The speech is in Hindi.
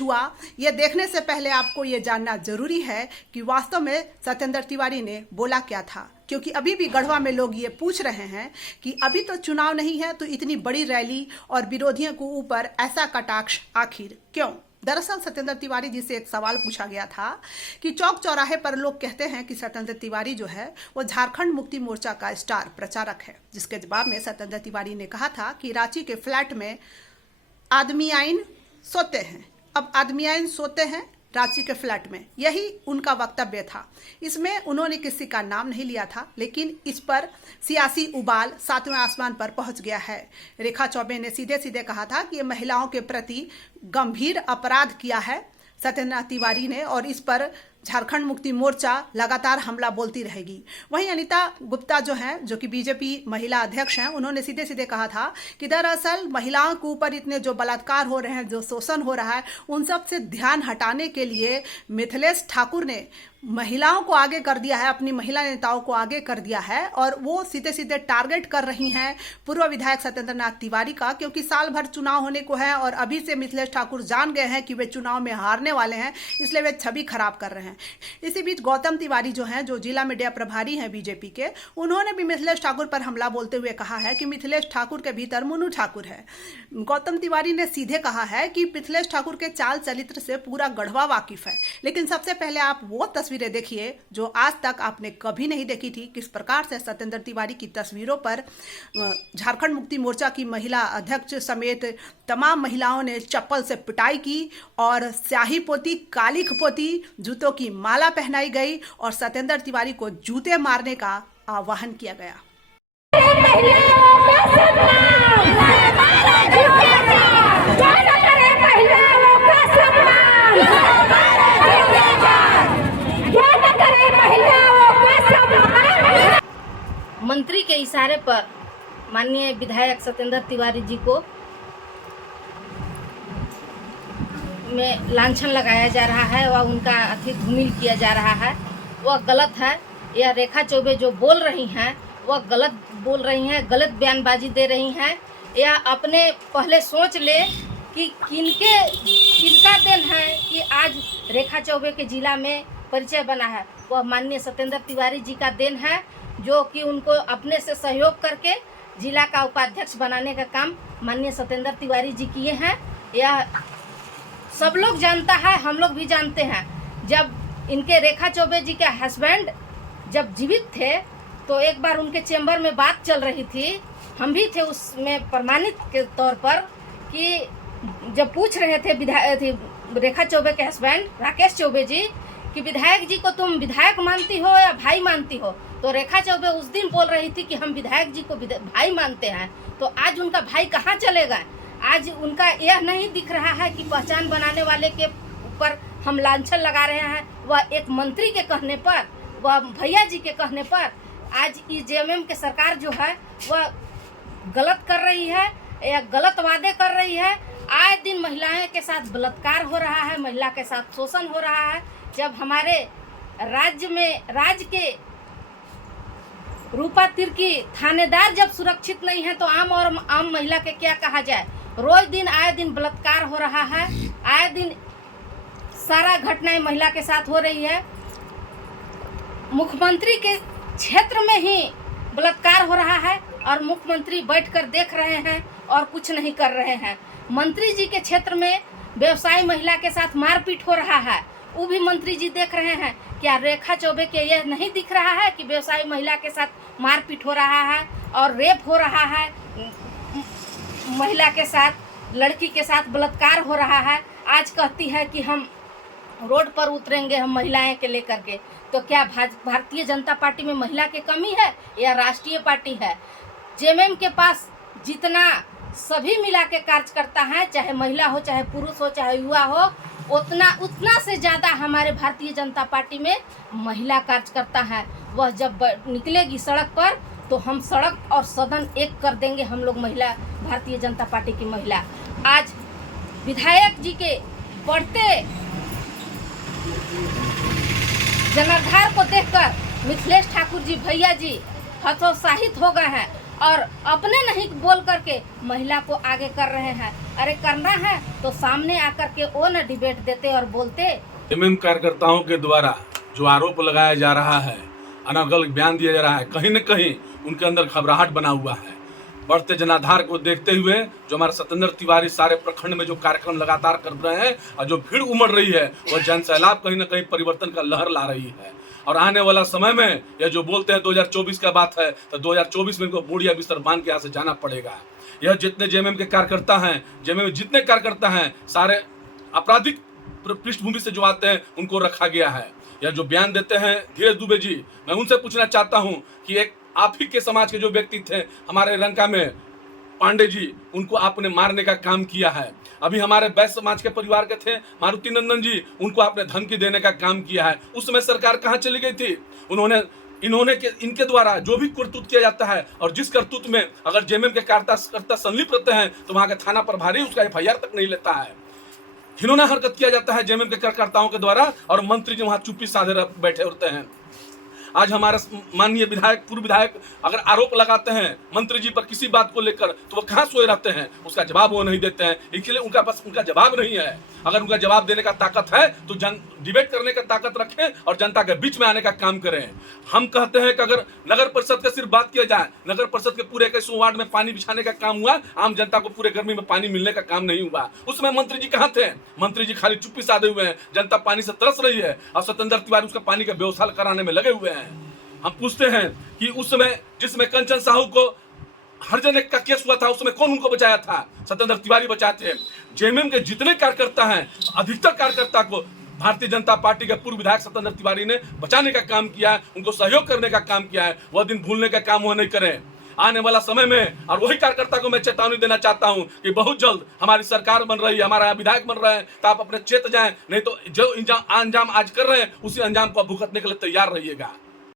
कुछ हुआ, ये देखने से पहले आपको ये जानना जरूरी है कि वास्तव में सत्येंद्र तिवारी ने बोला क्या था। क्योंकि अभी भी गढ़वा में लोग ये पूछ रहे हैं कि अभी तो चुनाव नहीं है तो इतनी बड़ी रैली और विरोधियों के ऊपर ऐसा कटाक्ष आखिर क्यों। दरअसल सत्येंद्र तिवारी जी से एक सवाल पूछा गया था कि चौक चौराहे पर लोग कहते हैं कि सत्येंद्र तिवारी जो है वो झारखंड मुक्ति मोर्चा का स्टार प्रचारक है, जिसके जवाब में सत्येंद्र तिवारी ने कहा था कि रांची के फ्लैट में आदमी आइन सोते हैं। अब आदमी आइन सोते हैं रांची के फ्लैट में, यही उनका वक्तव्य था। इसमें उन्होंने किसी का नाम नहीं लिया था, लेकिन इस पर सियासी उबाल सातवें आसमान पर पहुंच गया है। रेखा चौबे ने सीधे सीधे कहा था कि ये महिलाओं के प्रति गंभीर अपराध किया है सत्येंद्र तिवारी ने, और इस पर झारखंड मुक्ति मोर्चा लगातार हमला बोलती रहेगी। वहीं अनीता गुप्ता जो हैं, जो कि बीजेपी महिला अध्यक्ष हैं, उन्होंने सीधे सीधे कहा था कि दरअसल महिलाओं के ऊपर इतने जो बलात्कार हो रहे हैं, जो शोषण हो रहा है, उन सब से ध्यान हटाने के लिए मिथिलेश ठाकुर ने महिलाओं को आगे कर दिया है, अपनी महिला नेताओं को आगे कर दिया है, और वो सीधे सीधे टारगेट कर रही हैं पूर्व विधायक सत्येंद्र नाथ तिवारी का, क्योंकि साल भर चुनाव होने को है और अभी से मिथिलेश ठाकुर जान गए हैं कि वे चुनाव में हारने वाले हैं, इसलिए वे छवि खराब कर रहे हैं। इसी बीच गौतम तिवारी जो हैं, जो जिला मीडिया प्रभारी हैं बीजेपी के, उन्होंने भी मिथिलेश ठाकुर पर हमला बोलते हुए कहा है कि मिथिलेश ठाकुर के भीतर मुन्नू ठाकुर है। गौतम तिवारी ने सीधे कहा है कि मिथिलेश ठाकुर के चाल चरित्र से पूरा गढ़वा वाकिफ है। लेकिन सबसे पहले आप वो तस्वीरें देखिए जो आज तक आपने कभी नहीं देखी थी, किस प्रकार से सत्येंद्र तिवारी की तस्वीरों पर झारखंड मुक्ति मोर्चा की महिला अध्यक्ष समेत तमाम महिलाओं ने चप्पल से पिटाई की और स्याही पोती, कालिख पोती, जूतों की माला पहनाई गई और सत्येंद्र तिवारी को जूते मारने का आह्वान किया गया। मंत्री के इशारे पर माननीय विधायक सत्येंद्र तिवारी जी को में लांछन लगाया जा रहा है व उनका अधिक धूमिल किया जा रहा है, वह गलत है। यह रेखा चौबे जो बोल रही हैं वह गलत बोल रही हैं, गलत बयानबाजी दे रही हैं। यह अपने पहले सोच ले कि किनका देन है कि आज रेखा चौबे के जिला में परिचय बना है। वह माननीय सत्येंद्र तिवारी जी का देन है, जो कि उनको अपने से सहयोग करके जिला का उपाध्यक्ष बनाने का काम माननीय सत्येंद्र तिवारी जी किए हैं। यह सब लोग जानता है, हम लोग भी जानते हैं। जब इनके रेखा चौबे जी के हस्बैंड जब जीवित थे तो एक बार उनके चैम्बर में बात चल रही थी, हम भी थे उसमें प्रमाणित के तौर पर, कि जब पूछ रहे थे रेखा चौबे के हस्बैंड राकेश चौबे जी कि विधायक जी को तुम विधायक मानती हो या भाई मानती हो, तो रेखा चौबे उस दिन बोल रही थी कि हम विधायक जी को भाई मानते हैं। तो आज उनका भाई कहाँ चले गए? आज उनका यह नहीं दिख रहा है कि पहचान बनाने वाले के ऊपर हम लांछन लगा रहे हैं। वह एक मंत्री के कहने पर, वह भैया जी के कहने पर आज जेएमएम के सरकार जो है वह गलत कर रही है या गलत वादे कर रही है। आए दिन महिलाएं के साथ बलात्कार हो रहा है, महिला के साथ शोषण हो रहा है। जब हमारे राज्य के रूपा तिर्की थानेदार जब सुरक्षित नहीं है तो आम महिला के क्या कहा जाए। रोज दिन आए दिन बलात्कार हो रहा है, आए दिन सारा घटनाएं महिला के साथ हो रही है। मुख्यमंत्री के क्षेत्र में ही बलात्कार हो रहा है और मुख्यमंत्री बैठकर देख रहे हैं और कुछ नहीं कर रहे हैं। मंत्री जी के क्षेत्र में व्यवसायी महिला के साथ मारपीट हो रहा है, वो भी मंत्री जी देख रहे हैं। क्या रेखा चौबे के यह नहीं दिख रहा है कि व्यवसायी महिला के साथ मारपीट हो रहा है और रेप हो रहा है, महिला के साथ, लड़की के साथ बलात्कार हो रहा है। आज कहती है कि हम रोड पर उतरेंगे हम महिलाएं के लेकर के। तो क्या भारतीय जनता पार्टी में महिला की कमी है या राष्ट्रीय पार्टी है? जेएमएम के पास जितना सभी मिला के कार्य करता है, चाहे महिला हो, चाहे पुरुष हो, चाहे युवा हो, उतना से ज़्यादा हमारे भारतीय जनता पार्टी में महिला कार्य करता है। वह जब निकलेगी सड़क पर तो हम सड़क और सदन एक कर देंगे हम लोग महिला, भारतीय जनता पार्टी की महिला। आज विधायक जी के बढ़ते जनाधार को देखकर मिथिलेश ठाकुर जी भैया जी हतोत्साहित हो गए हैं और अपने नहीं बोल करके महिला को आगे कर रहे हैं। अरे करना है तो सामने आकर के वो न डिबेट देते और बोलते। एमएम कार्यकर्ताओं के द्वारा जो आरोप लगाया जा रहा है, अनर्गल बयान दिया जा रहा है, कहीं न कहीं उनके अंदर घबराहट बना हुआ है। बढ़ते जनाधार को देखते हुए जो हमारे सत्येंद्र तिवारी सारे प्रखंड में जो कार्यक्रम लगातार कर रहे हैं और जो भीड़ उमड़ रही है, वह जन सैलाब कहीं न कहीं परिवर्तन का लहर ला रही है। और आने वाला समय में यह जो बोलते हैं 2024 का बात है, तो 2024 में इनको बूढ़िया बिस्तर बांध के यहाँ से जाना पड़ेगा। यह जितने जेएमएम के कार्यकर्ता हैं, जेएमएम में जितने कार्यकर्ता हैं, सारे आपराधिक पृष्ठभूमि से जो आते हैं उनको रखा गया है। यह जो बयान देते हैं धीरज दुबे जी, मैं उनसे पूछना चाहता हूं कि एक आप ही के समाज के जो व्यक्ति थे हमारे लंका में पांडे जी, उनको आपने मारने का काम किया है। अभी हमारे वैश्य समाज के परिवार के थे मारुति नंदन जी, उनको आपने धमकी देने का काम किया है। उस समय सरकार कहाँ चली गई थी? इनके द्वारा जो भी करतूत किया जाता है और जिस करतूत में अगर जेएमएम के कार्यकर्ता संलिप्त रहते हैं तो वहां के थाना प्रभारी उसका एफआईआर तक नहीं लेता है। घिनौना हरकत किया जाता है जेएमएम के कार्यकर्ताओं के द्वारा और मंत्री जी वहां चुप्पी साधे बैठे होते हैं। आज हमारे माननीय विधायक, पूर्व विधायक अगर आरोप लगाते हैं मंत्री जी पर किसी बात को लेकर, तो वो कहाँ सोए रहते हैं? उसका जवाब वो नहीं देते हैं। इसलिए उनका पास उनका जवाब नहीं है। अगर उनका जवाब देने का ताकत है तो डिबेट करने का ताकत रखें और जनता के बीच में आने का काम करें। हम कहते हैं कि अगर नगर परिषद की सिर्फ बात किया जाए, नगर परिषद के पूरे 21 वार्ड में पानी बिछाने का काम हुआ, आम जनता को पूरे गर्मी में पानी मिलने का काम नहीं हुआ। उसमें मंत्री जी कहाँ थे? मंत्री जी खाली चुप्पी साधे हुए हैं। जनता पानी से तरस रही है और सत्येंद्र तिवारी उसका पानी का व्यवस्था कराने में लगे हुए हैं। हम पूछते हैं कि उस समय जिसमें कंचन साहू को हरजने का केस हुआ था, उसमें कौन उनको बचाया था? सत्येंद्र तिवारी बचाए थे। जेएमएम के जितने कार्यकर्ता हैं, अधिकतर कार्यकर्ता को भारतीय जनता पार्टी के पूर्व विधायक सत्येंद्र तिवारी ने बचाने का काम किया है, उनको सहयोग करने का काम किया है। वह दिन भूलने का काम वो नहीं करें आने वाला समय में। और वही कार्यकर्ता को मैं चेतावनी देना चाहता हूं कि बहुत जल्द हमारी सरकार बन रही है, हमारा विधायक बन रहे हैं, तो आप अपने चेत जाएं, नहीं तो जो अंजाम आज कर रहे हैं उसी अंजाम को भुगतने के लिए तैयार रहिएगा।